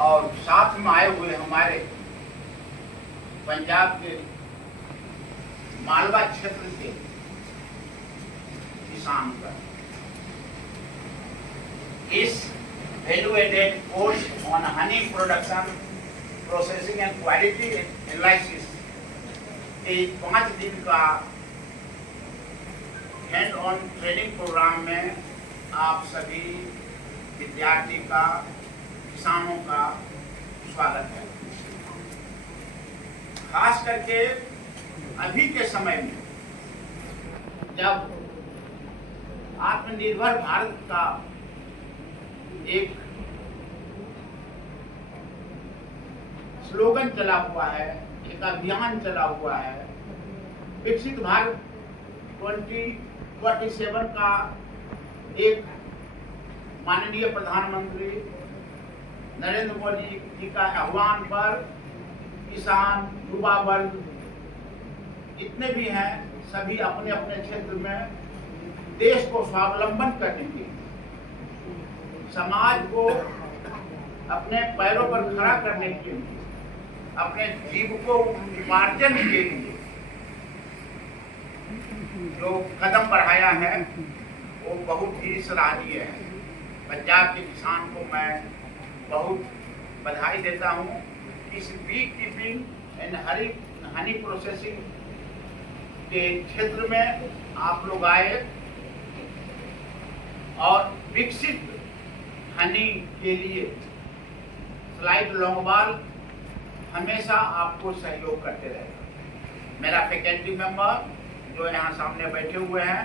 और साथ में आए हुए हमारे पंजाब के मालवा क्षेत्र के किसान का इस value added course on honey production processing and quality analysis के 5 दिन का हैंड ऑन ट्रेनिंग प्रोग्राम में आप सभी विद्यार्थी का, किसानों का स्वागत है। खास करके अभी के समय में जब आत्मनिर्भर भारत का एक स्लोगन चला हुआ है, एक अभियान चला हुआ है, विकसित भारत 2047 का एक माननीय प्रधानमंत्री नरेंद्र मोदी जी का आह्वान पर किसान, युवा वर्ग जितने भी हैं सभी अपने अपने क्षेत्र में देश को स्वावलंबन करने के लिए, समाज को अपने पैरों पर खड़ा करने के लिए, अपने जीविकोपार्जन के लिए जो कदम बढ़ाया है वो बहुत ही सराहनीय है। पंजाब के किसान को मैं बहुत बधाई देता हूँ। इस beekeeping and honey processing के क्षेत्र में आप लोग आए और विकसित हनी के लिए स्लाइड लॉन्गबाल हमेशा आपको सहयोग करते रहेगा। मेरा फैकल्टी मेंबर जो यहाँ सामने बैठे हुए हैं,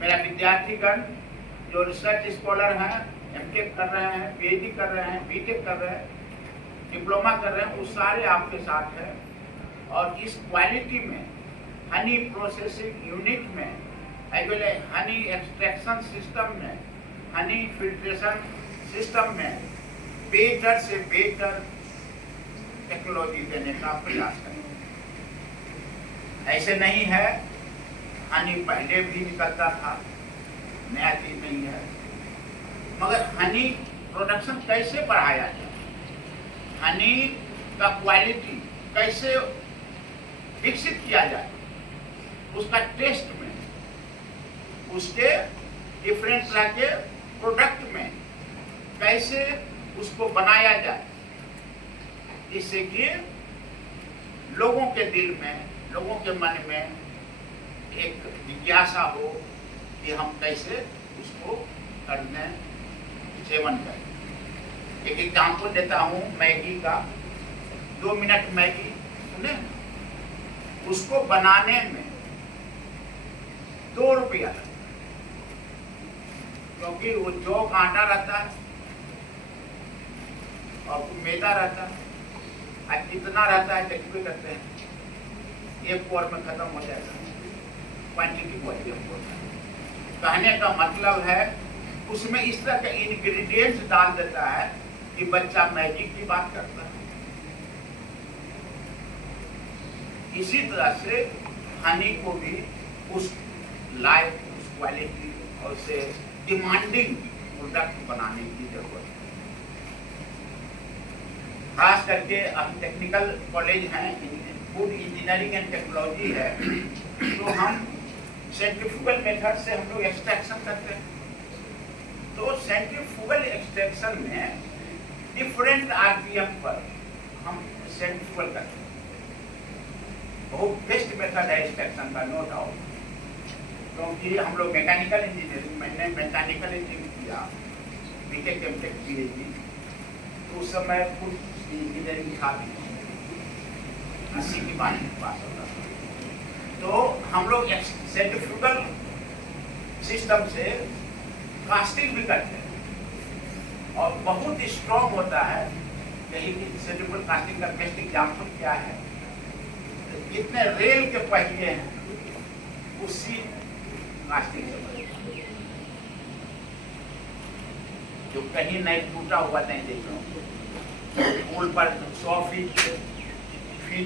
मेरा विद्यार्थीगण जो रिसर्च स्कॉलर हैं, एमटेक कर रहे हैं, पीएचडी कर रहे हैं, बीटेक कर रहे हैं, डिप्लोमा कर रहे हैं, वो सारे आपके साथ हैं। और इस क्वालिटी में हनी प्रोसेसिंग यूनिट में as well as honey extraction system में, हनी फिल्ट्रेशन सिस्टम में बेहतर से बेहतर टेक्नोलॉजी देने का प्रयास करें। ऐसे नहीं है, हनी पहले भी निकलता था, नया चीज नहीं है, मगर हनी प्रोडक्शन कैसे बढ़ाया जाए, हनी का क्वालिटी कैसे विकसित किया जाए, उसका टेस्ट में, उसके डिफरेंट तरह के प्रोडक्ट में कैसे उसको बनाया जाए, जिससे कि लोगों के दिल में, लोगों के मन में एक जिज्ञासा हो कि हम कैसे उसको करने सेवन करें। एक एग्जाम्पल देता हूँ मैगी का। 2 मिनट मैगी सुने, उसको बनाने में 2 रुपया लगता है, क्योंकि वो जौ का आटा रहता है और मैदा रहता है, आज कितना रहता है देखते करते हैं, 1 पौर में खत्म हो जाएगा। क्वांटिटी क्वालिटी होता है। कहने का मतलब है उसमें इस तरह के इंग्रेडिएंट्स डाल देता है कि बच्चा मैगी की बात करता है। इसी तरह से हनी को भी उस लाइफ, उस क्वालिटी और उसे डिमांडिंग प्रोडक्ट बनाने की जरूरत है। खास करके अब टेक्निकल कॉलेज हैं, फूड इंजीनियरिंग एंड टेक्नोलॉजी है, तो हम सेंट्रीफ्यूगल मेथड से हम लोग एक्सट्रैक्शन करते हैं। तो सेंट्रीफ्यूगल एक्सट्रैक्शन में डिफरेंट आरपीएम पर हम सेंट्रीफ्यूगल करते हैं। बहुत बेस्ट मेथड है एक्सट्रैक्शन का, नो डाउट, क्योंकि हम लोग मैकेनिकल इंजीनियरिंग, मैंने मैकेनिकल इंजीनियरिंग किया, बीटेक एमटेक पीएचडी, तो उस समय फूड इंजीनियरिंग था भी 80 की बात पास होता था। तो हम लोग सेंट्रीफ्यूगल सिस्टम से कास्टिंग भी करते हैं और बहुत स्ट्रॉन्ग होता है। यही सेंट्रीफ्यूगल कास्टिंग का बेस्ट एग्जाम्पल क्या है, जितने रेल के पहिए हैं उसी कास्टिंग से बने, जो कहीं नहीं टूटा हुआ नहीं देख रहा हूँ। पुल पर 100 फीट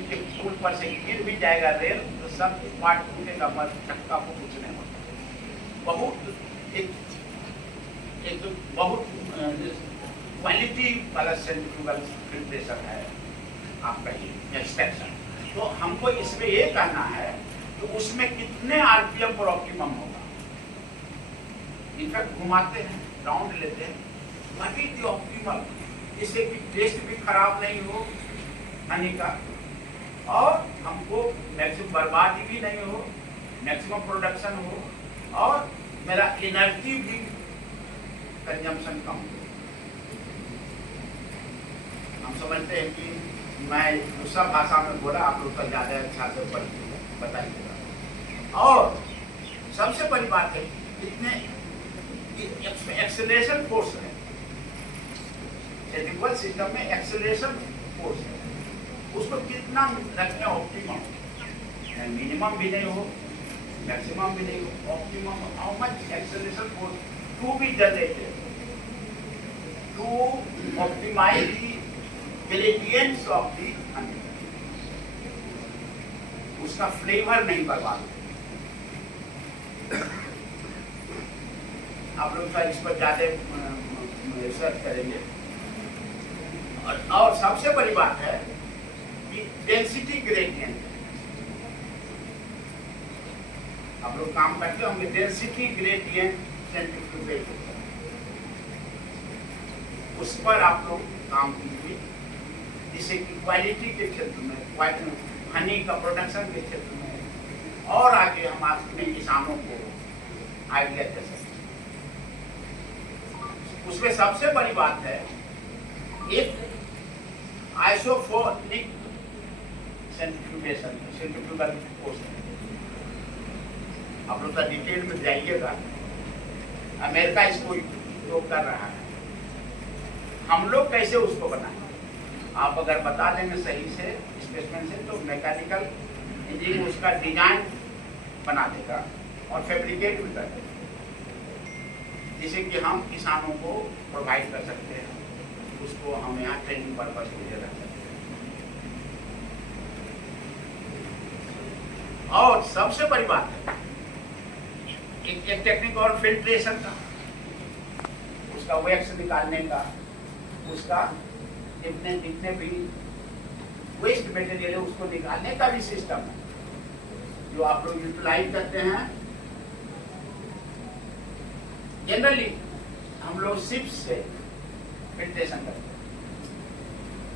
के पुल पर से गिर भी जाएगा रेल तो सब पार्ट टूटेगा, मगर चक्का को कुछ नहीं होता। बहुत एक बहुत क्वालिटी वाला सेंट्रीफ्यूगल फिल्ट्रेशन है आपका ये एक्सट्रैक्शन। तो हमको इसमें ये करना है तो उसमें कितने आरपीएम पर ऑप्टिमम होगा। इनफैक्ट घुमाते हैं, राउंड लेते हैं, व्हाट इज द ऑप्टिमल, जिससे कि टेस्ट भी खराब नहीं हो हनी का और हमको मैक्सिमम बर्बादी भी नहीं हो, मैक्सिमम प्रोडक्शन हो और मेरा एनर्जी भी कंजम्पशन कम हो। हम समझते हैं कि मैं दूसरा भाषा में बोला, आप लोग तो ज़्यादा अच्छा से बताइएगा। और सबसे बड़ी बात है इतने एक्सेलरेशन फोर्स है, सेंट्रीफ्यूगल सिस्टम में एक्सेलरेशन फोर्स है, उसको कितना रखें ऑप्टिमम, मिनिमम भी नहीं हो मैक्सिमम भी नहीं हो, optimum how much acceleration force to be generated to optimize the gradients of the honey, उसका फ्लेवर नहीं बर्बाद। आप लोग इस पर ज्यादा रिसर्च करेंगे। और सबसे बड़ी बात है कि डेंसिटी ग्रेडियंट, आप लोग काम करते होंगे डेंसिटी ग्रेडियंट सेंट्रीफ्यूगेशन, उस पर आप लोग काम कीजिए, जिससे कि क्वालिटी के क्षेत्र में, हनी का प्रोडक्शन के क्षेत्र में और आगे हम अपने किसानों को आइडिया दे सकते। उसमें सबसे बड़ी बात है एक आइसोफोनिक सेंट्रीफ्यूगेशन, सेंट्रीफ्यूगल फोर्स। आप लोग का डिटेल में जाइएगा, अमेरिका इसको उपयोग कर रहा है, हम लोग कैसे उसको बनाएं। आप अगर बता देंगे सही से स्पेसिमेन से तो मैकेनिकल इंजीनियरिंग उसका डिजाइन बना देगा और फैब्रिकेट भी कर देगा, जिसे कि हम किसानों को प्रोवाइड कर सकते हैं, उसको हम यहाँ ट्रेनिंग पर्पज के लिए रख सकते हैं। और सबसे बड़ी बात है एक टेक्निक और फिल्ट्रेशन का, उसका वैक्स निकालने का, उसका जितने भी वेस्ट मटेरियल है उसको निकालने का भी सिस्टम है, जो आप लोग यूटिलाइज करते हैं। जनरली हम लोग शिप से फिल्ट्रेशन करते हैं।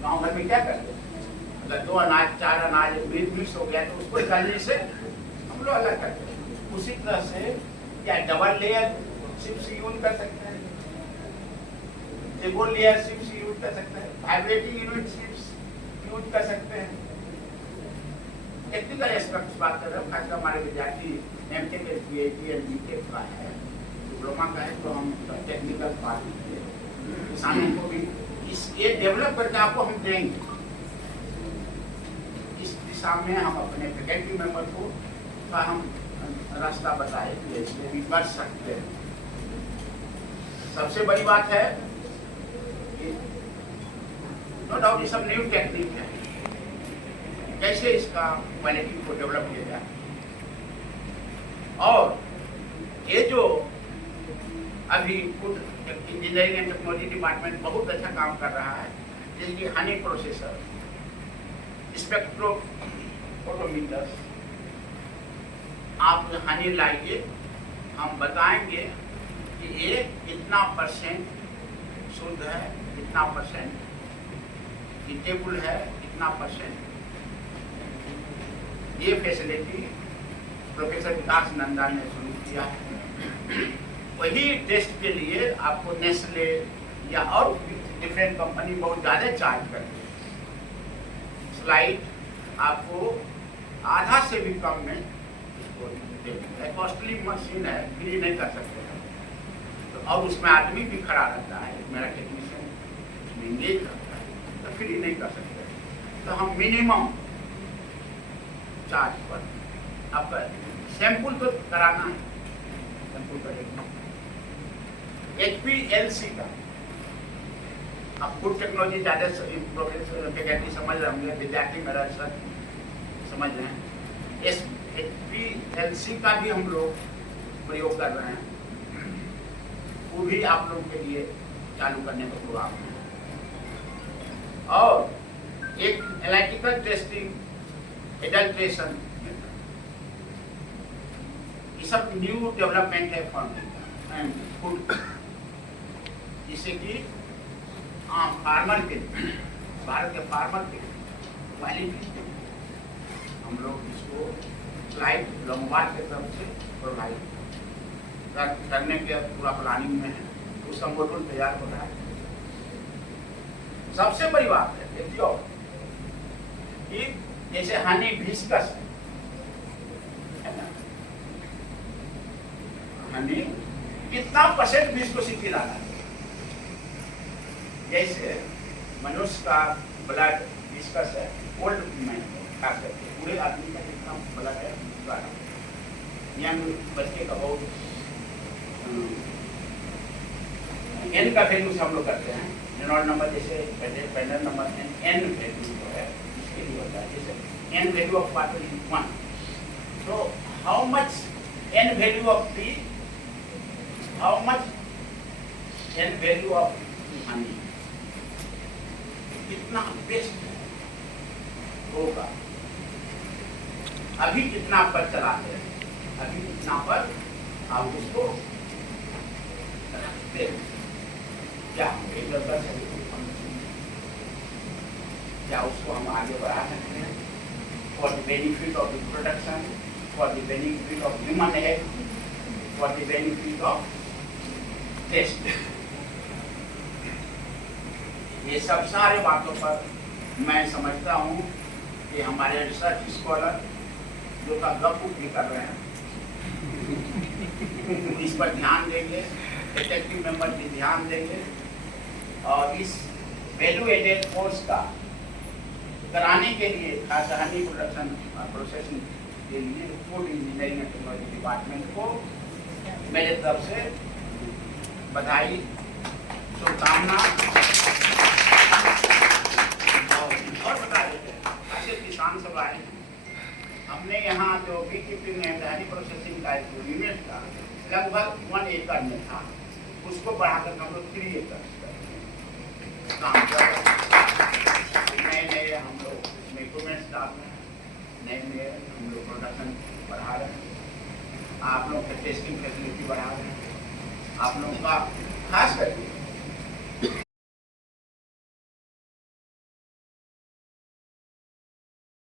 गाँव भर में क्या करते हैं, अगर 2 अनाज 4 अनाज मिक्स हो गया तो उसको निकालने से हम लोग अलग करते हैं। उसी तरह से क्या डबल लेयर चिप्स यूज कर सकते हैं, ट्रिपल लेयर चिप्स यूज कर सकते हैं, वाइब्रेटिंग यूनिट चिप्स यूज कर सकते हैं। टेक्निकल एस्पेक्ट्स बात कर रहे हो, खासकर हमारे विद्यार्थी एमटेक पीएचडी एंड बीटेक का है, डिप्लोमा का है, तो हम टेक्निकल बात किसानों को भी ये डेवलप करके आपको हम देंगे। इस दिशा में हम अपने फैकल्टी मेंबर को हम रास्ता बताए कि इसमें भी कर सकते हैं। सबसे बड़ी बात है कि नो डाउट ये सब न्यू टेक्निक है, कैसे इसका क्वालिटी को डेवलप किया जाए। और ये जो अभी food engineering and technology department बहुत अच्छा काम कर रहा है, जैसे कि हनी प्रोसेसर, स्पेक्ट्रोफोटोमीटर्स, आप हनी लाइए, हम बताएंगे कि ये कितना % शुद्ध है, कितना % ईटेबल है, कितना %। ये फैसिलिटी प्रोफेसर विकास नंदा ने शुरू किया है। वही टेस्ट के लिए आपको नेस्ले या और डिफरेंट कंपनी बहुत ज़्यादा चार्ज करती है। स्लाइड आपको आधा से भी कम में कॉस्टली मशीन है, फ्री नहीं कर सकते हैं। तो और उसमें आदमी भी खड़ा रहता है, मेरा टेक्नीशियन उसमें इंगेज रहता है, तो फ्री नहीं कर सकते। तो हम मिनिमम चार्ज पर आपका सैंपल तो कराना है, सैंपल करेंगे। HPLC का अब फूड टेक्नोलॉजी ज़्यादा फैकल्टी समझ रहे होंगे, विद्यार्थी मेरा सर समझ रहे हैं। HPLC का भी हम लोग प्रयोग कर रहे हैं, वो भी आप लोग के लिए चालू करने का प्रोग्राम है। एनालिटिकल टेस्टिंग, एडल्ट्रेशन, ये सब न्यू डेवलपमेंट है फार्मिंग एंड फूड, जिससे कि फार्मर के, भारत के फार्मर के क्वालिटी हम लोग इसको लाइट लंबार्ड के तरफ से प्रोवाइड करने के पूरा प्लानिंग में है। उसका मॉडल तैयार हो रहा है। सबसे बड़ी बात है देखियो कि जैसे हनी विस्कस है ना, हनी कितना % विस्कोसिटी लाना है। जैसे मनुष्य का ब्लड विस्कस है, ओल्ड मैन खास करके पूरे आदमी का कितना ब्लड है, यंग बच्चे का बहुत एन का वैल्यू हम लोग करते हैं। रेनॉल्ड नंबर जैसे पैनल नंबर एन वैल्यू जो है इसके लिए होता है। जैसे N value of water is 1, तो how much N value of tea, how much N value of honey, कितना बेस्ट होगा। अभी कितना पर चलाते हैं, अभी कितना पर आप उसको रखते हैं, क्या क्या उसको हम आगे बढ़ा सकते हैं for the benefit of the production, for the benefit of human health, for the benefit of taste. ये सब सारे बातों पर मैं समझता हूँ कि हमारे रिसर्च स्कॉलर जो का गप भी कर रहे हैं इस पर ध्यान देंगे, एक्टिव मेंबर भी ध्यान देंगे और इस वैल्यू एडेड कोर्स का कराने के लिए खास हनी प्रोडक्शन प्रोसेसिंग के लिए food engineering and technology department को मेरे तरफ से बधाई, शुभकामना। और बता देते हैं ऐसे किसान सब आए हैं हमने यहाँ जो beekeeping and honey processing का यूनिट था लगभग 1 एकड़ में था, उसको बढ़ाकर हम लोग 3 एकड़ काम कर रहे हैं। नए हम लोग इसमें इक्विपमेंट्स डाल रहे हैं, नए हम लोग प्रोडक्शन बढ़ा रहे हैं, आप लोग का टेस्टिंग फैसिलिटी बढ़ा रहे हैं, आप लोगों का खास करके